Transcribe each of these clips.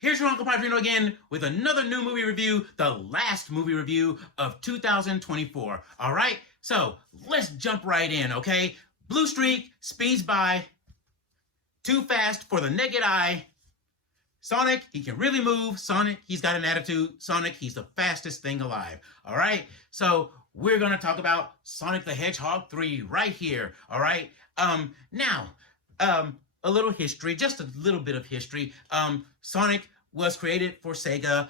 Here's your Uncle Padrino again with another new movie review, the last movie review of 2024. All right, so let's jump right in, okay? Blue Streak speeds by, too fast for the naked eye. Sonic, he can really move. Sonic, he's got an attitude. Sonic, he's the fastest thing alive. All right, so we're gonna talk about Sonic the Hedgehog 3 right here. All right, now, a little history, just a little bit of history. Sonic was created for Sega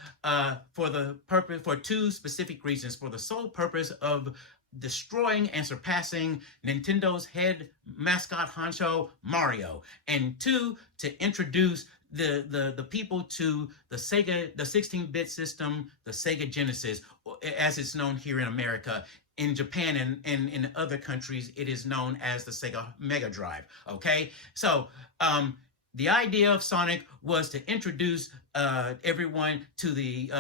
for two specific reasons: for the sole purpose of destroying and surpassing Nintendo's head mascot honcho Mario, and two, to introduce the people to the Sega, the 16-bit system, the Sega Genesis, as it's known here in America. In Japan and in other countries, it is known as the Sega Mega Drive. Okay, so the idea of Sonic was to introduce everyone to the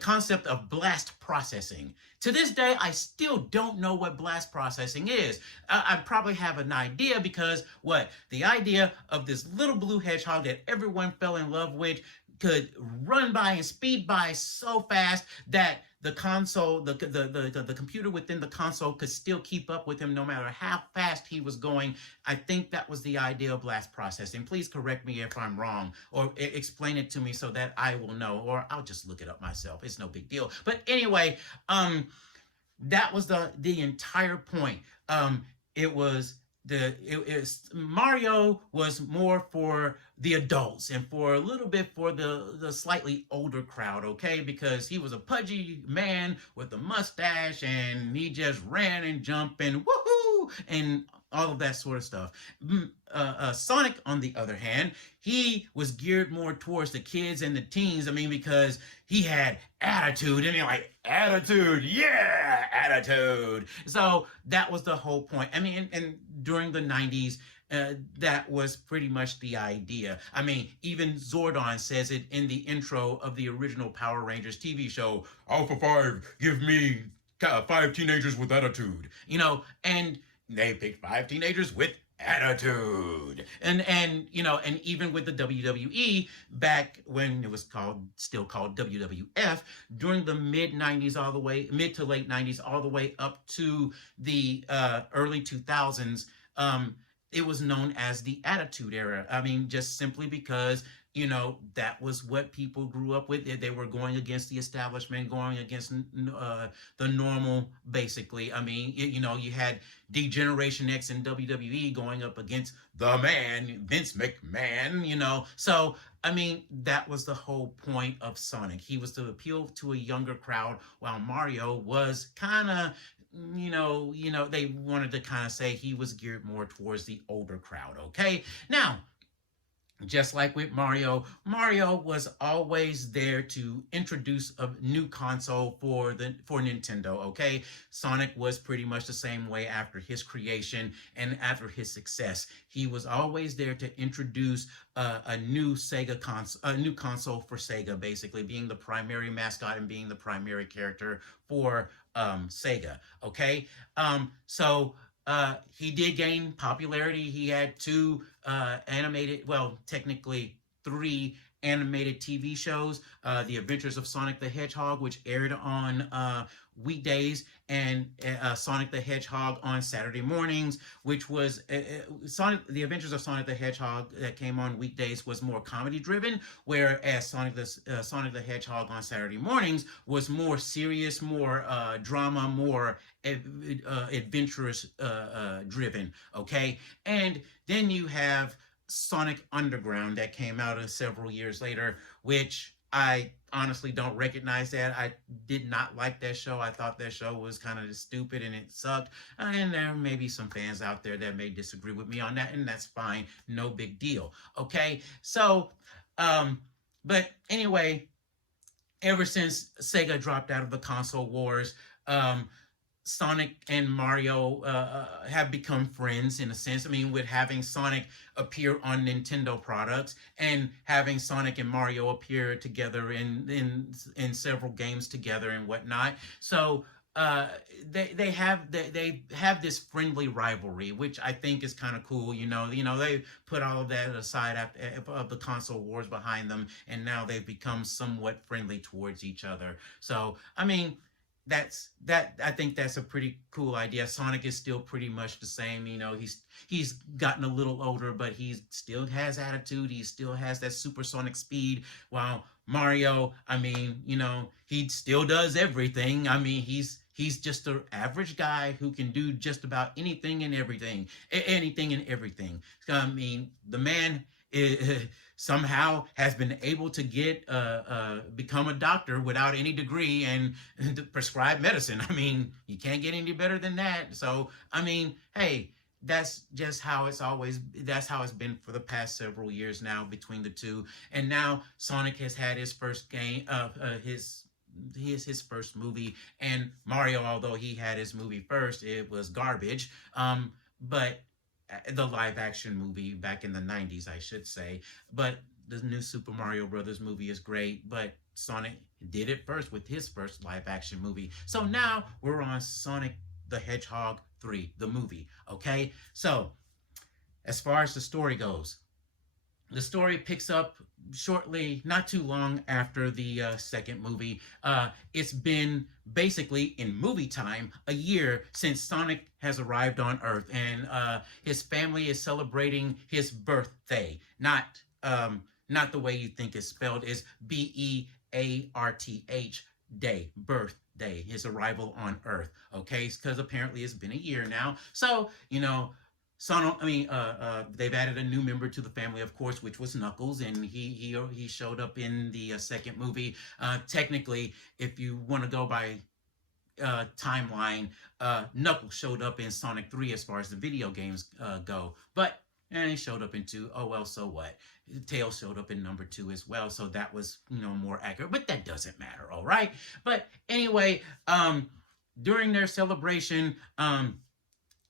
concept of blast processing. To this day, I still don't know what blast processing is. I probably have an idea because the idea of this little blue hedgehog that everyone fell in love with could run by and speed by so fast that the console, the computer within the console could still keep up with him no matter how fast he was going. I think that was the idea of blast processing. Please correct me if I'm wrong, or explain it to me so that I will know, or I'll just look it up myself. It's no big deal. But anyway, that was the entire point. It was Mario was more for the adults and for a little bit for the slightly older crowd, okay? Because he was a pudgy man with a mustache and he just ran and jumped and woohoo and all of that sort of stuff. Sonic, on the other hand, he was geared more towards the kids and the teens. I mean, because he had attitude. I mean, like, attitude, yeah, attitude. So that was the whole point. I mean, and during the 90s, that was pretty much the idea. I mean, even Zordon says it in the intro of the original Power Rangers TV show. Alpha 5, give me 5 teenagers with attitude. And they picked 5 teenagers with attitude. And even with the WWE back when it was still called WWF, during the mid to late 90s all the way up to the early 2000s, it was known as the Attitude Era. I mean, just simply because that was what people grew up with. They were going against the establishment, going against the normal, basically. I mean, you had D-Generation X and WWE going up against the man, Vince McMahon, So, I mean, that was the whole point of Sonic. He was to appeal to a younger crowd, while Mario was kind of they wanted to kind of say he was geared more towards the older crowd, okay? Now, just like with Mario was always there to introduce a new console for Nintendo, okay? Sonic was pretty much the same way after his creation and after his success. He was always there to introduce a new console for Sega, basically being the primary mascot and being the primary character for Sega, okay? He did gain popularity. He had 2 technically 3 animated TV shows, The Adventures of Sonic the Hedgehog, which aired on weekdays, and Sonic the Hedgehog on Saturday mornings, which was The Adventures of Sonic the Hedgehog that came on weekdays was more comedy driven, whereas Sonic the Hedgehog on Saturday mornings was more serious, more drama, more adventurous driven, okay? And then you have Sonic Underground that came out several years later, which I honestly don't recognize that. I did not like that show. I thought that show was kind of stupid and it sucked. And there may be some fans out there that may disagree with me on that, and that's fine. No big deal. Okay, so, but anyway, ever since Sega dropped out of the console wars, Sonic and Mario have become friends in a sense. I mean, with having Sonic appear on Nintendo products and having Sonic and Mario appear together in several games together and whatnot. So uh, they have this friendly rivalry, which I think is kind of cool. They put all of that aside after of the console wars behind them, and now they've become somewhat friendly towards each other. So I mean, I think that's a pretty cool idea. Sonic is still pretty much the same. He's gotten a little older, but he still has attitude. He still has that supersonic speed. While Mario, I mean, he still does everything. I mean, he's just an average guy who can do just about anything and everything, anything and everything. I mean, the man somehow has been able to become a doctor without any degree and prescribe medicine. I mean, you can't get any better than that. So, I mean, hey, that's just how that's how it's been for the past several years now between the two. And now Sonic has had his first game his first movie, and Mario, although he had his movie first, it was garbage. But the live action movie back in the 90s, I should say. But the new Super Mario Brothers movie is great, but Sonic did it first with his first live action movie. So now we're on Sonic the Hedgehog 3, the movie. Okay? So, as far as the story goes, the story picks up shortly, not too long after the second movie. It's been basically in movie time a year since Sonic has arrived on Earth, and his family is celebrating his birthday. Not the way you think it's spelled. Is Bearth day, birthday, his arrival on Earth. Okay, because apparently it's been a year now. So Son, I mean, they've added a new member to the family, of course, which was Knuckles, and he showed up in the second movie. Technically, if you want to go by timeline, Knuckles showed up in Sonic 3 as far as the video games go, but he showed up in 2. Oh well, so what? Tails showed up in number 2 as well, so that was more accurate, but that doesn't matter, all right? But anyway, during their celebration,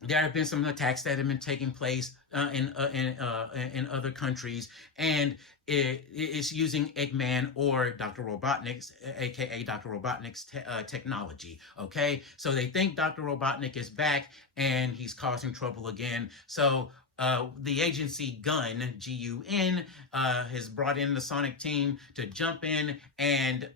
there have been some attacks that have been taking place in other countries, and it's using Eggman or Dr. Robotnik's, aka Dr. Robotnik's technology. Okay, so they think Dr. Robotnik is back and he's causing trouble again. So the agency Gun, Gun, has brought in the Sonic team to jump in and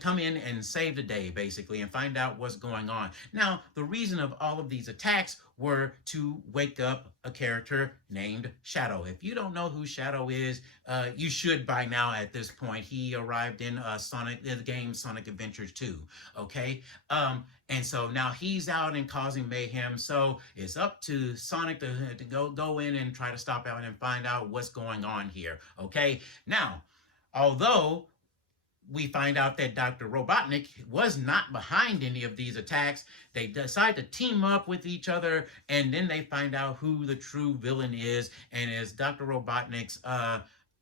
come in and save the day, basically, and find out what's going on. Now, the reason of all of these attacks were to wake up a character named Shadow. If you don't know who Shadow is, you should by now at this point. He arrived in the game Sonic Adventure 2, okay? And so now he's out and causing mayhem, so it's up to Sonic to go in and try to stop out and find out what's going on here, okay? Now, although we find out that Dr. Robotnik was not behind any of these attacks, they decide to team up with each other, and then they find out who the true villain is, and is Dr. Robotnik's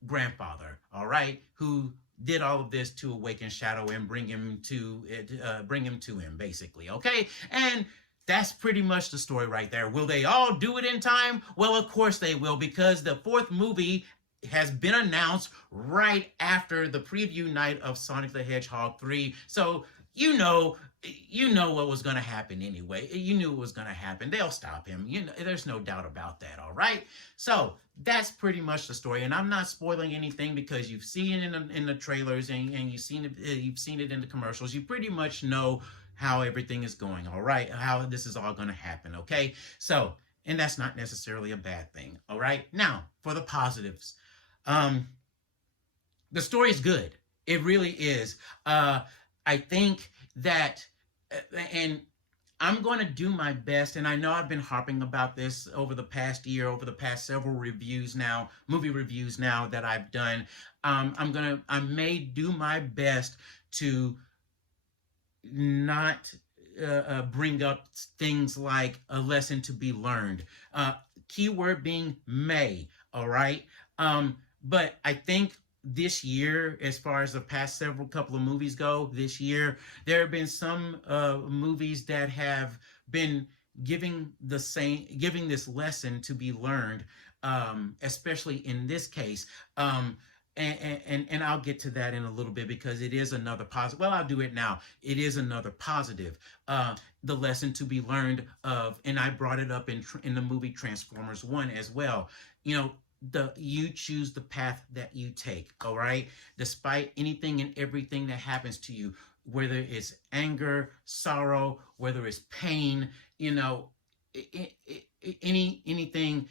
grandfather, all right, who did all of this to awaken Shadow and bring him to him, basically, okay? And that's pretty much the story right there. Will they all do it in time? Well, of course they will, because the fourth movie has been announced right after the preview night of Sonic the Hedgehog 3. So you know what was going to happen anyway. You knew it was going to happen. They'll stop him. There's no doubt about that, all right? So that's pretty much the story, and I'm not spoiling anything because you've seen it in the trailers and you've seen it in the commercials. You pretty much know how everything is going, all right? How this is all going to happen, okay? So, and that's not necessarily a bad thing, all right? Now, for the positives. The story is good. It really is. I think that, and I'm going to do my best, and I know I've been harping about this over the past year, over the past several movie reviews now that I've done. I may do my best to not bring up things like a lesson to be learned. Keyword being may, all right? But I think this year, as far as the past couple of movies go, this year, there have been some movies that have been giving this lesson to be learned, especially in this case. and I'll get to that in a little bit because it is another positive. Well, I'll do it now. It is another positive. The lesson to be learned of, and I brought it up in the movie Transformers One as well. You know, you choose the path that you take. All right, despite anything and everything that happens to you, whether it's anger, sorrow, whether it's pain, you know, anything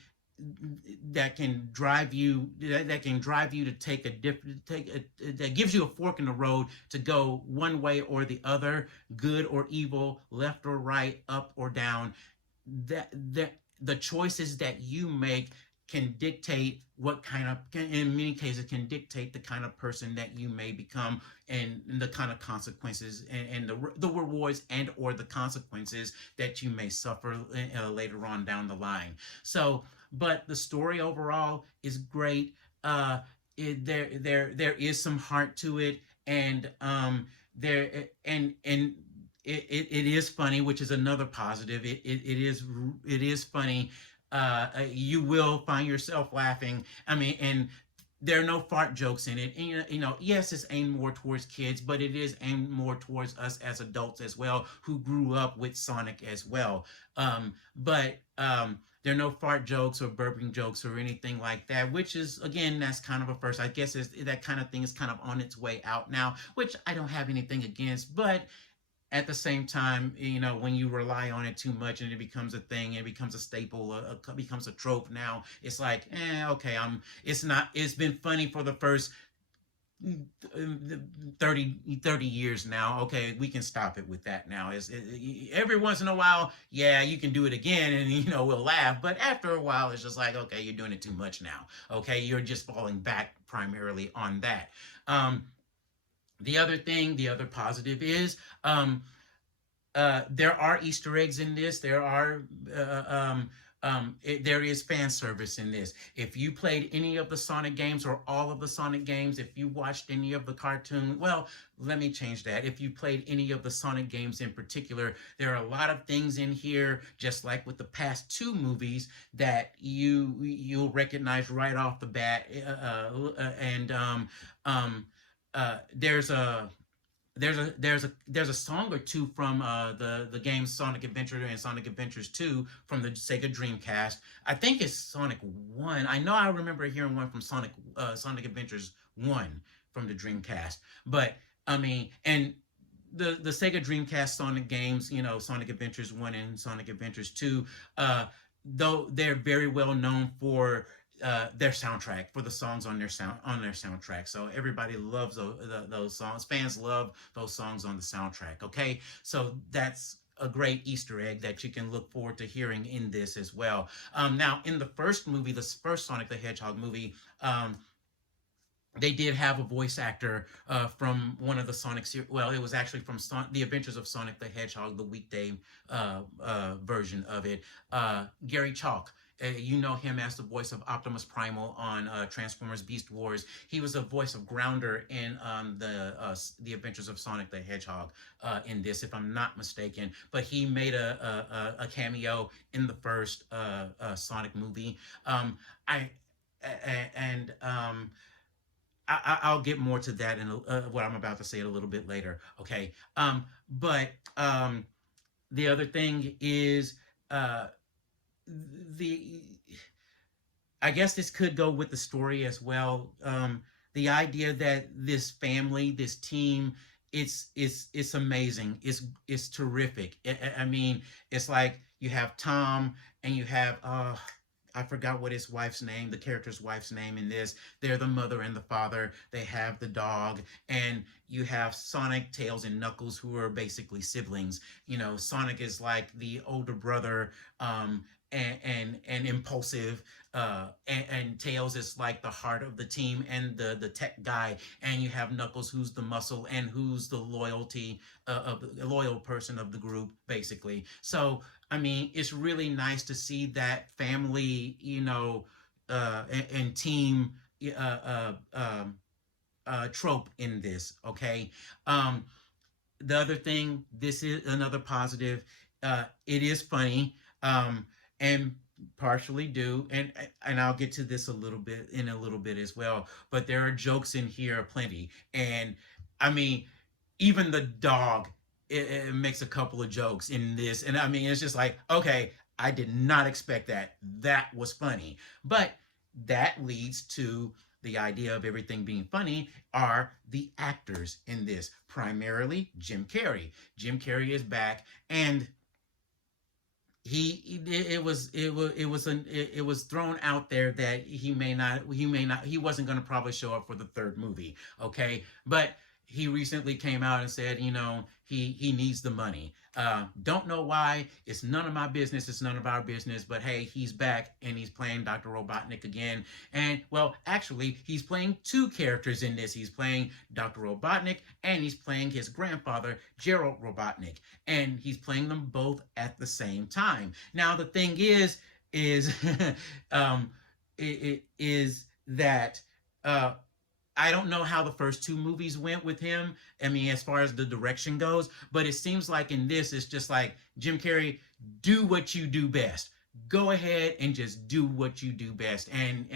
that can drive you to take a different that gives you a fork in the road to go one way or the other, good or evil, left or right, up or down. That the choices that you make can dictate what kind of, in many cases, can dictate the kind of person that you may become, and the kind of consequences and the rewards and or the consequences that you may suffer later on down the line. So, but the story overall is great. There is some heart to it, and it is funny, which is another positive. It is funny. You will find yourself laughing. I mean, and there are no fart jokes in it. And, yes, it's aimed more towards kids, but it is aimed more towards us as adults as well, who grew up with Sonic as well. But there are no fart jokes or burping jokes or anything like that, which is, again, that's kind of a first. I guess that kind of thing is kind of on its way out now, which I don't have anything against. But at the same time, when you rely on it too much and it becomes a thing, it becomes a staple, becomes a trope. Now it's like, okay, it's not. It's been funny for the first 30 years now. Okay, we can stop it with that now. Every once in a while, yeah, you can do it again, and we'll laugh. But after a while, it's just like, okay, you're doing it too much now. Okay, you're just falling back primarily on that. Um, the other positive is, there are Easter eggs in this. There is fan service in this. If you played any of the Sonic games or all of the Sonic games, if you watched any of the cartoon, well, let me change that. If you played any of the Sonic games in particular, there are a lot of things in here, just like with the past two movies, that you'll recognize right off the bat. And there's a song or two from the games Sonic Adventure and Sonic Adventures 2 from the Sega Dreamcast. I think it's Sonic 1. I know I remember hearing one from Sonic Adventures 1 from the Dreamcast. But I mean, and the Sega Dreamcast Sonic games, Sonic Adventures 1 and Sonic Adventures 2, though they're very well known for their soundtrack, for the songs on their soundtrack. So everybody loves those songs. Fans love those songs on the soundtrack. Okay, so that's a great Easter egg that you can look forward to hearing in this as well. Now, in the first movie, the first Sonic the Hedgehog movie, they did have a voice actor from one of the Sonic series. Well, it was actually from The Adventures of Sonic the Hedgehog, the weekday version of it. Gary Chalk. You know him as the voice of Optimus Primal on Transformers Beast Wars. He was the voice of Grounder in the Adventures of Sonic the Hedgehog in this, if I'm not mistaken. But he made a cameo in the first Sonic movie. I and I'll get more to that in what I'm about to say a little bit later. Okay. But the other thing is, the I guess this could go with the story as well. The idea that this family, this team, it's amazing. It's terrific. I mean, it's like you have Tom and you have I forgot what his wife's name, the character's wife's name in this. They're the mother and the father. They have the dog, and you have Sonic, Tails, and Knuckles, who are basically siblings. Sonic is like the older brother, and impulsive, and Tails is like the heart of the team and the tech guy, and you have Knuckles, who's the muscle and who's the of the loyal person of the group, basically. So I mean, it's really nice to see that family, and team trope in this. Okay. The other thing, this is another positive. It is funny, and partially do, and I'll get to this a little bit in a little bit as well. But there are jokes in here plenty, and I mean, even the dog it makes a couple of jokes in this, and I mean, it's just like, okay, I did not expect that. That was funny, but that leads to the idea of everything being funny are the actors in this, primarily Jim Carrey. Jim Carrey is back, and it was thrown out there that he wasn't going to probably show up for the third movie, okay, but he recently came out and said, he needs the money. Don't know why. It's none of my business. It's none of our business. But hey, he's back and he's playing Dr. Robotnik again. And well, actually, he's playing two characters in this. He's playing Dr. Robotnik and he's playing his grandfather, Gerald Robotnik. And he's playing them both at the same time. Now, the thing is, it is that I don't know how the first two movies went with him. I mean, as far as the direction goes, but it seems like in this, it's just like, Jim Carrey, do what you do best. Go ahead and just do what you do best, and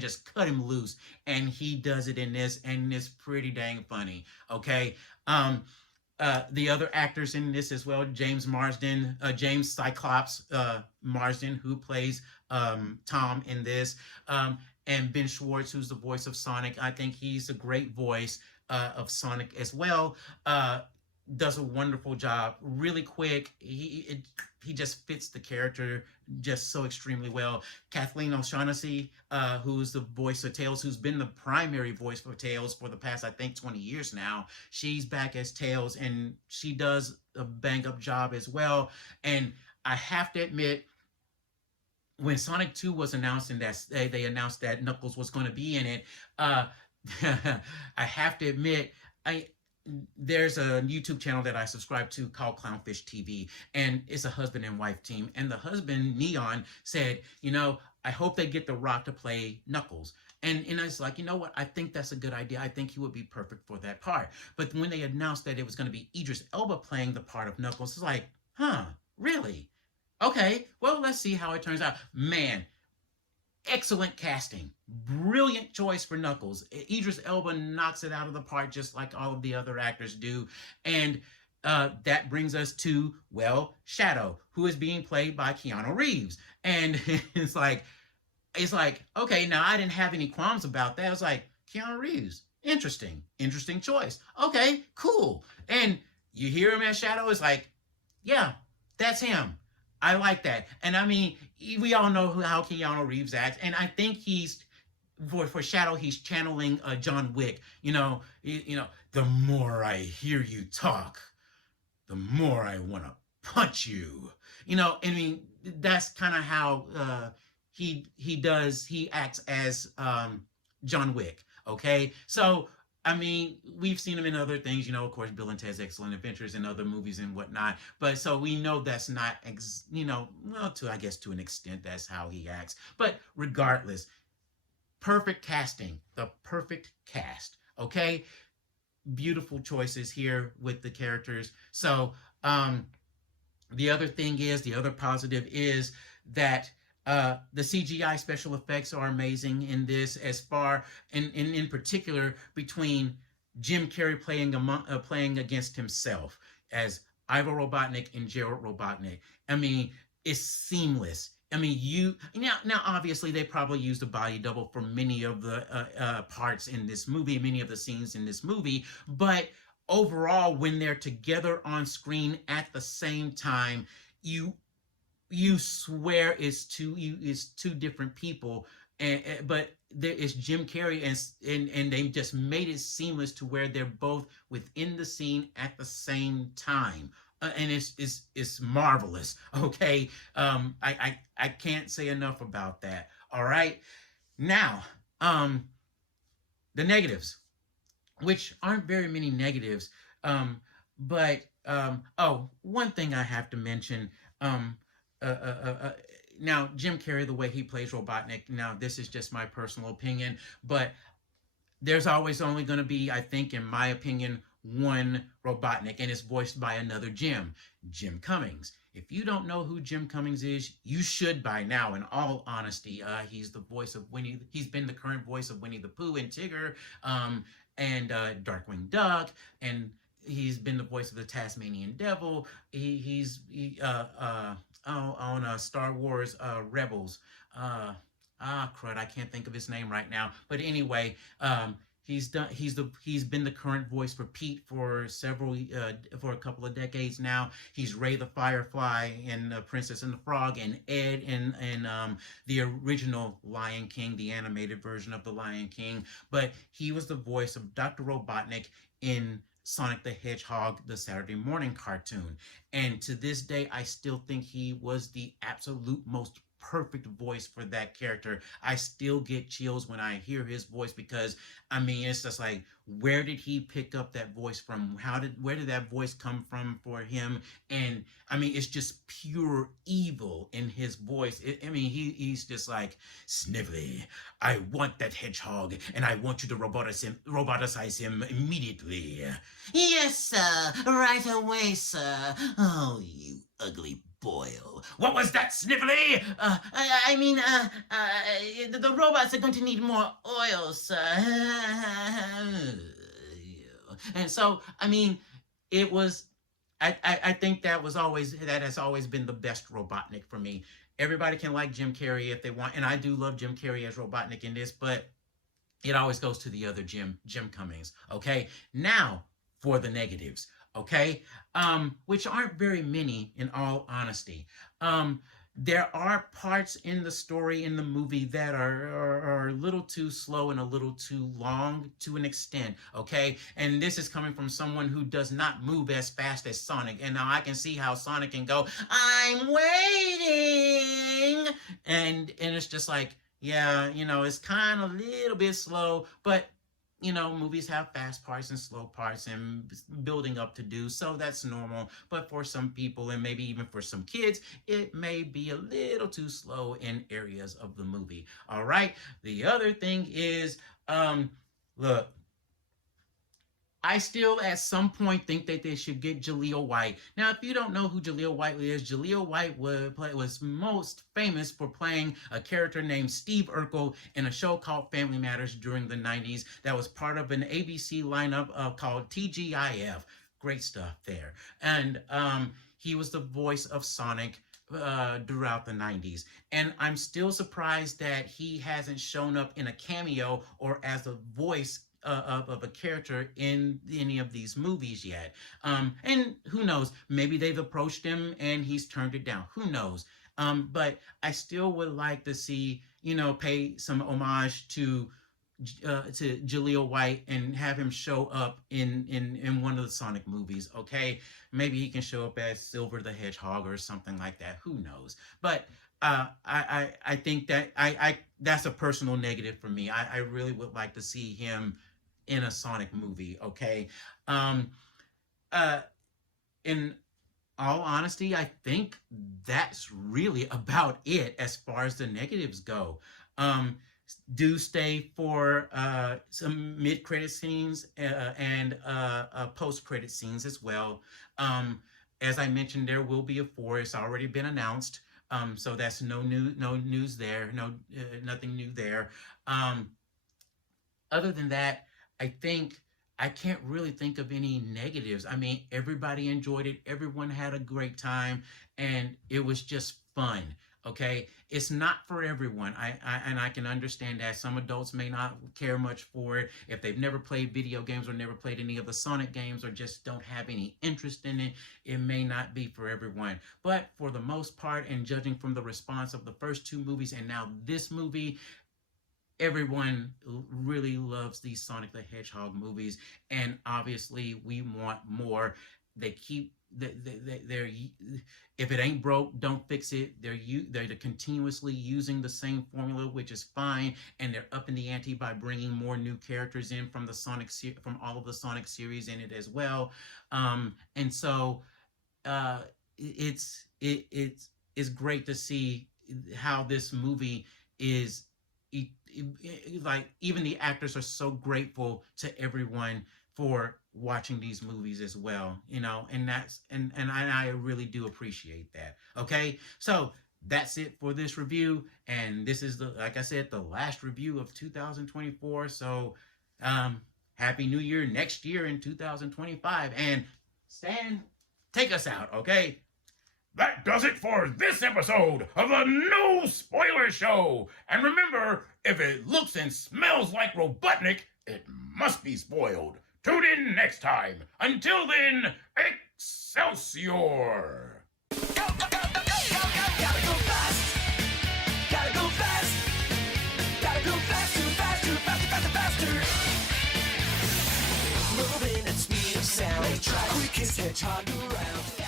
just cut him loose. And he does it in this, and it's pretty dang funny. Okay. The other actors in this as well, James Cyclops Marsden, who plays Tom in this, and Ben Schwartz, who's the voice of Sonic. I think he's a great voice of Sonic as well. Does a wonderful job. Really quick, he just fits the character just so extremely well. Kathleen O'Shaughnessy, who's the voice of Tails, who's been the primary voice for Tails for the past, I think, 20 years now. She's back as Tails, and she does a bang-up job as well. And I have to admit, when Sonic 2 was announced and that they announced that Knuckles was going to be in it, I have to admit, there's a YouTube channel that I subscribe to called Clownfish TV, and it's a husband and wife team. And the husband, Neon, said, I hope they get The Rock to play Knuckles. And I was like, you know what? I think that's a good idea. I think he would be perfect for that part. But when they announced that it was going to be Idris Elba playing the part of Knuckles, it's like, huh, really? Okay, well, let's see how it turns out. Man, excellent casting. Brilliant choice for Knuckles. Idris Elba knocks it out of the park just like all of the other actors do. And that brings us to, well, Shadow, who is being played by Keanu Reeves. And it's like, okay, now I didn't have any qualms about that. I was like, Keanu Reeves, interesting choice. Okay, cool. And you hear him as Shadow, it's like, yeah, that's him. I like that. And I mean, we all know how Keanu Reeves acts, and I think he's for Shadow, he's channeling John Wick. The more I hear you talk, the more I want to punch you. I mean, that's kind of how he acts as John Wick. Okay, so I mean, we've seen him in other things, of course, Bill and Ted's Excellent Adventures and other movies and whatnot. But so we know that's not, I guess to an extent, that's how he acts. But regardless, perfect casting, the perfect cast. Okay, beautiful choices here with the characters. So the other positive is that the CGI special effects are amazing in this, as far in particular between Jim Carrey playing against himself as Ivo Robotnik and Gerald Robotnik. I mean, it's seamless. I mean, now obviously they probably used a body double for many of the parts in this movie, many of the scenes in this movie, but overall, when they're together on screen at the same time, you swear it's two different people, but there is Jim Carrey, and they just made it seamless to where they're both within the scene at the same time, and it's marvelous. Okay, I can't say enough about that. All right, now the negatives, which aren't very many negatives, but one thing I have to mention. Now, Jim Carrey, the way he plays Robotnik, now this is just my personal opinion, but there's always only going to be, I think, in my opinion, one Robotnik, and it's voiced by another Jim. Jim Cummings. If you don't know who Jim Cummings is, you should by now. In all honesty, he's the voice of Winnie. He's been the current voice of Winnie the Pooh and Tigger, and Darkwing Duck, and he's been the voice of the Tasmanian Devil. On Star Wars Rebels. Crud, I can't think of his name right now. But anyway, he's been the current voice for Pete for for a couple of decades now. He's Ray the Firefly in Princess and the Frog, and Ed in the original Lion King, the animated version of the Lion King. But he was the voice of Dr. Robotnik in Sonic the Hedgehog, the Saturday morning cartoon. And to this day, I still think he was the absolute most perfect voice for that character. I still get chills when I hear his voice because I mean it's just like, where did he pick up that voice from? Where did that voice come from for him? And I mean it's just pure evil in his voice. He's just like, Snively, I want that hedgehog and I want you to roboticize him immediately. Yes, sir. Right away, sir. Oh, you ugly boil. What was that, Sniffly? The robots are going to need more oil, sir. And so, I mean, it was. I think that has always been the best Robotnik for me. Everybody can like Jim Carrey if they want, and I do love Jim Carrey as Robotnik in this, but it always goes to the other Jim Cummings. Okay, now for the negatives. Okay, which aren't very many in all honesty. There are parts in the story in the movie that are a little too slow and a little too long to an extent. Okay, and this is coming from someone who does not move as fast as Sonic, and now I can see how Sonic can go, I'm waiting, and it's just like, yeah, it's kind of a little bit slow, but movies have fast parts and slow parts and building up to do, so that's normal. But for some people, and maybe even for some kids, it may be a little too slow in areas of the movie. All right. The other thing is, look, I still at some point think that they should get Jaleel White. Now, if you don't know who Jaleel White is, Jaleel White was most famous for playing a character named Steve Urkel in a show called Family Matters during the 90s that was part of an ABC lineup called TGIF. Great stuff there. And he was the voice of Sonic throughout the 90s. And I'm still surprised that he hasn't shown up in a cameo or as a voice of a character in any of these movies yet. And who knows? Maybe they've approached him and he's turned it down. Who knows? But I still would like to see, pay some homage to Jaleel White and have him show up in one of the Sonic movies. Okay, maybe he can show up as Silver the Hedgehog or something like that. Who knows? But I think that that's a personal negative for me. I really would like to see him in a Sonic movie. Okay, uh, in all honesty, I think that's really about it as far as the negatives go. Do stay for some mid-credit scenes and post-credit scenes as well. As I mentioned, there will be a 4. It's already been announced, so that's no news there. Nothing new there. Other than that, I can't really think of any negatives. I mean, everybody enjoyed it. Everyone had a great time, and it was just fun. Okay, it's not for everyone. I can understand that some adults may not care much for it if they've never played video games or never played any of the Sonic games or just don't have any interest in it. It may not be for everyone. But for the most part, and judging from the response of the first 2 movies and now this movie, everyone really loves these Sonic the Hedgehog movies, and obviously we want more. They keep they're if it ain't broke, don't fix it. They're continuously using the same formula, which is fine, and they're upping the ante by bringing more new characters in from from all of the Sonic series in it as well. And so it's great to see how this movie is like even the actors are so grateful to everyone for watching these movies as well, you know, and I really do appreciate that. Okay, so that's it for this review, and this is the, like I said, the last review of 2024. So happy new year next year in 2025, and Stan, take us out. Okay, that does it for this episode of the No Spoiler Show. And remember, if it looks and smells like Robotnik, it must be spoiled. Tune in next time. Until then, Excelsior! Gotta go fast. Gotta go fast. Gotta go faster, faster, faster, faster, faster. Moving at speed of sound. Quickest hedgehog around.